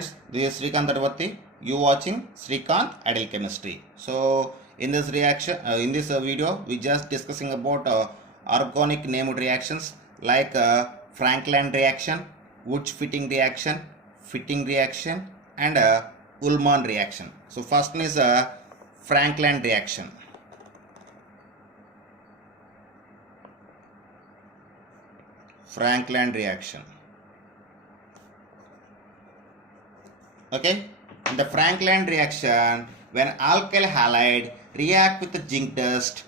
Students, this is Srikanth Adavati. You watching Srikanth Adult Chemistry. So in this video, we just discussing about organic named reactions like Franklin reaction, Wurtz-Fitting reaction, and Ullmann reaction. So first one is Franklin reaction. Franklin reaction. Okay, in the Franklin reaction, when alkyl halide react with the zinc dust,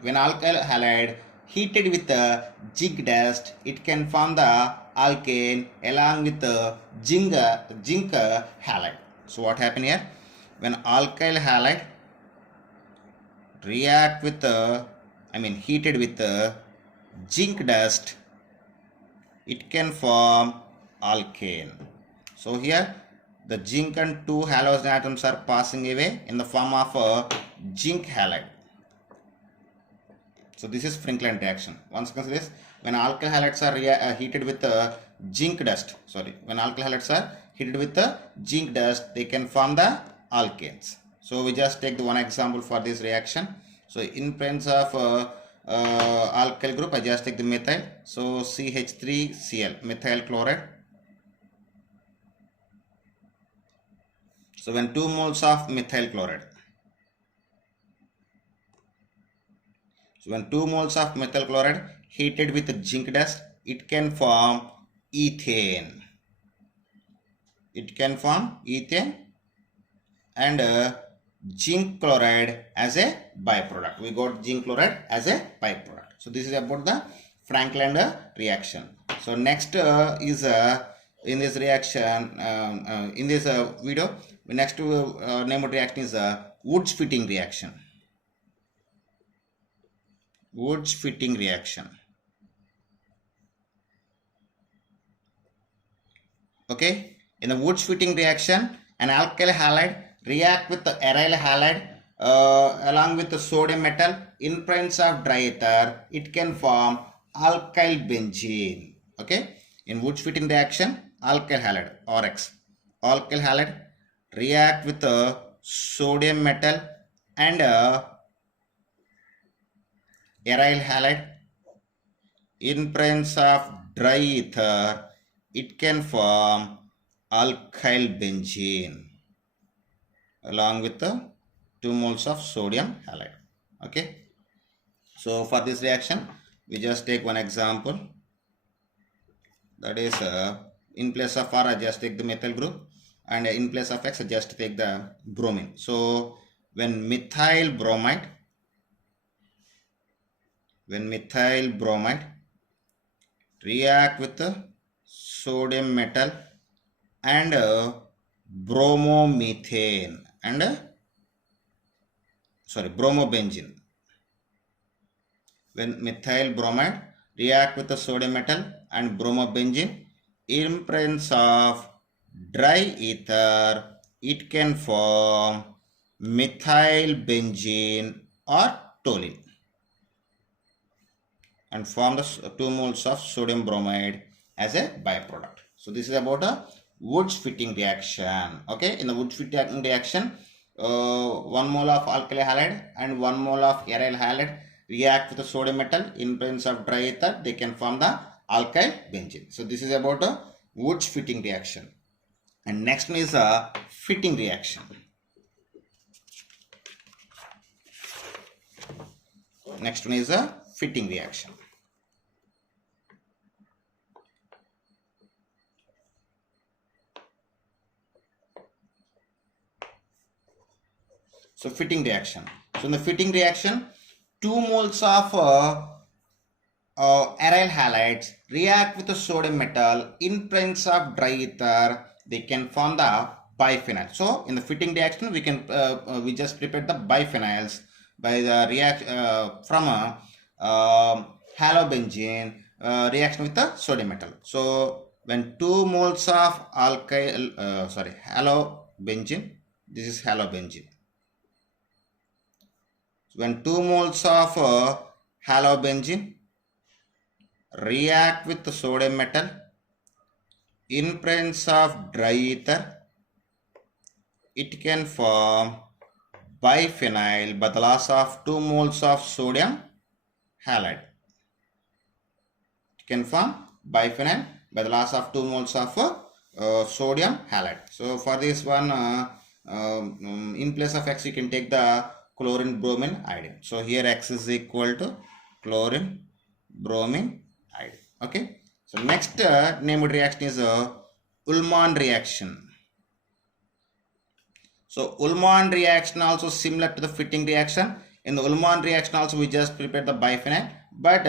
when alkyl halide heated with the zinc dust, it can form the alkane along with the zinc halide. So what happened here? When alkyl halide react with the, heated with the zinc dust, it can form alkane. So here the zinc and two halogen atoms are passing away in the form of a zinc halide. So this is Franklin reaction. Once consider this, when alkyl halides are heated with zinc dust, when alkyl halides are heated with the zinc dust, they can form the alkanes. So we just take the one example for this reaction. So in presence of alkyl group, I just take the methyl. So CH3Cl, methyl chloride. So when 2 moles of methyl chloride, heated with zinc dust, it can form ethane. And zinc chloride as a byproduct. We got zinc chloride as a byproduct. So this is about the Franklin reaction. So next is in this reaction, in this video, next name of reaction is Wurtz-Fitting reaction. Wurtz-Fitting reaction. Okay, in the Wurtz-Fitting reaction, an alkyl halide react with the aryl halide along with the sodium metal in presence of dry ether. It can form alkyl benzene. Okay, in Wurtz-Fitting reaction, alkyl halide RX, alkyl halide react with the sodium metal and aryl halide in presence of dry ether. It can form alkyl benzene along with the 2 moles of sodium halide. Okay, so for this reaction we just take one example, that is in place of R I just take the methyl group, and in place of X I just take the bromine. So when methyl bromide react with the sodium metal and bromomethane and bromobenzene. When methyl bromide react with the sodium metal and bromobenzene in presence of dry ether, it can form methyl benzene or toluene and form the 2 moles of sodium bromide as a byproduct. So this is about a Wurtz-Fitting reaction. Okay, in the Wurtz-Fitting reaction, 1 mole of alkyl halide and 1 mole of aryl halide react with the sodium metal in presence of dry ether. They can form the alkyl benzene. So this is about a Wurtz-Fitting reaction. And next one is a fitting reaction. Next one is a fitting reaction. So fitting reaction. So in the fitting reaction, 2 moles of aryl halides react with the sodium metal in presence of dry ether. They can form the biphenyl. So in the fitting reaction, we can we just prepare the biphenyls by the from halobenzene reaction with the sodium metal. So when 2 moles of halobenzene, this is halobenzene. When 2 moles of halobenzene react with the sodium metal in presence of dry ether, it can form biphenyl by the loss of 2 moles of sodium halide. It can form biphenyl by the loss of 2 moles of sodium halide. So for this one, in place of X, you can take the chlorine, bromine, iodine. So here X is equal to chlorine, bromine, iodine. Okay. So next named reaction is Ullmann reaction. So Ullmann reaction also similar to the fitting reaction. In the Ullmann reaction also we just prepared the biphenyl, but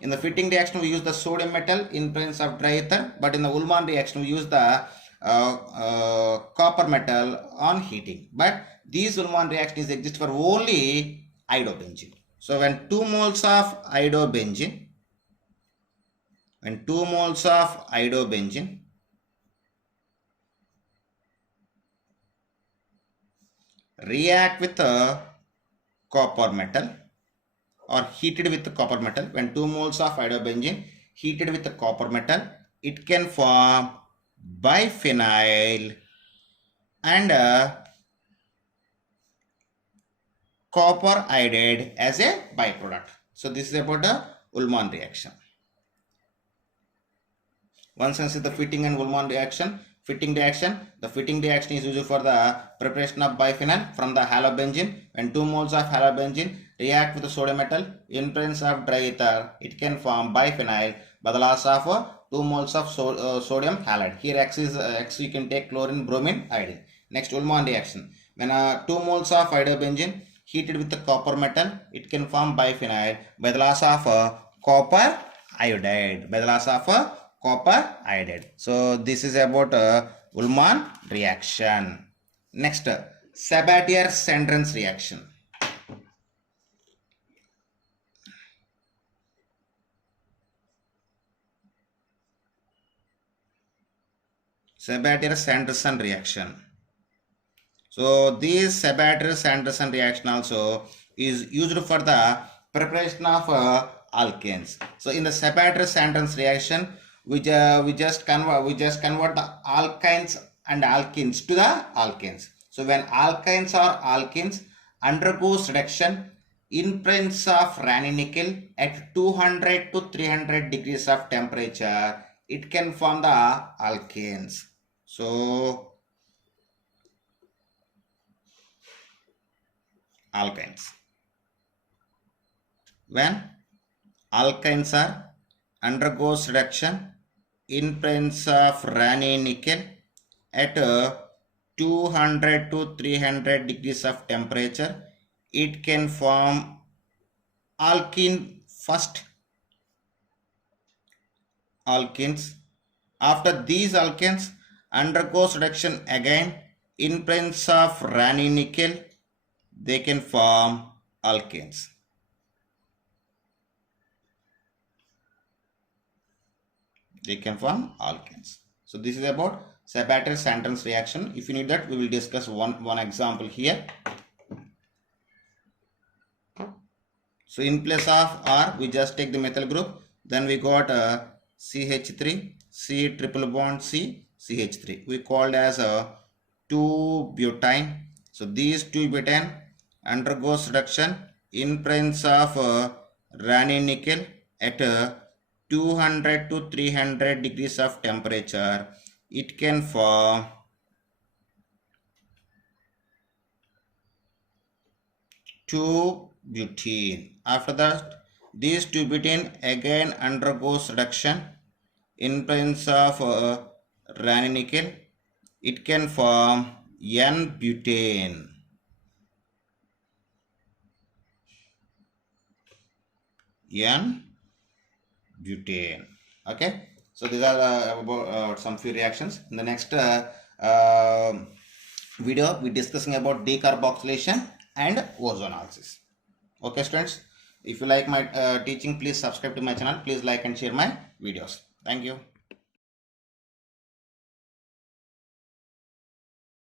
in the fitting reaction we use the sodium metal in presence of dry ether, but in the Ullmann reaction we use the copper metal on heating. But these Ullmann reaction is exist for only iodobenzene. So when 2 moles of iodobenzene, react with a copper metal or heated with the copper metal, when 2 moles of iodobenzene heated with the copper metal, it can form biphenyl and copper iodide as a byproduct. So this is about the Ullmann reaction. Once I see the fitting and Ullmann reaction. The fitting reaction is used for the preparation of biphenyl from the halobenzene. When 2 moles of halobenzene react with the sodium metal in presence of dry ether, it can form biphenyl by the loss of 2 moles of sodium halide. Here X is X, you can take chlorine, bromine, iodine. Next Ullmann reaction. When 2 moles of iodobenzene heated with the copper metal, it can form biphenyl by the loss of copper iodide. So this is about Ullmann reaction. Next, Sabatier-Sandrens reaction. Sabatier-Sanderson reaction. So this Sabatier-Sanderson reaction also is used for the preparation of alkanes. So in the Sabatier-Sandrens reaction, we just convert the alkynes and alkenes to the alkanes. So when alkynes or alkenes undergoes reduction in presence of Raney nickel at 200 to 300 degrees of temperature, it can form the alkanes. So alkynes. When alkynes are undergoes reduction in presence of Raney nickel at 200 to 300 degrees of temperature, it can form alkene first. Alkenes. After these alkenes undergoes reduction again in presence of Raney nickel, they can form alkanes. So this is about Sabatier-Sandrens reaction. If you need that, we will discuss one example here. So in place of R, we just take the methyl group. Then we got CH3, C triple bond C, CH3. We called as 2-butane. So these 2-butane undergoes reduction in presence of Raney nickel at 200 to 300 degrees of temperature. It can form 2-butene. After that, these 2-butane again undergoes reduction in presence of Raney nickel. It can form N-butane. N-butane. Okay. So these are about some few reactions. In the next video, we discussing about decarboxylation and ozonolysis. Okay, students. If you like my teaching, please subscribe to my channel. Please like and share my videos. Thank you.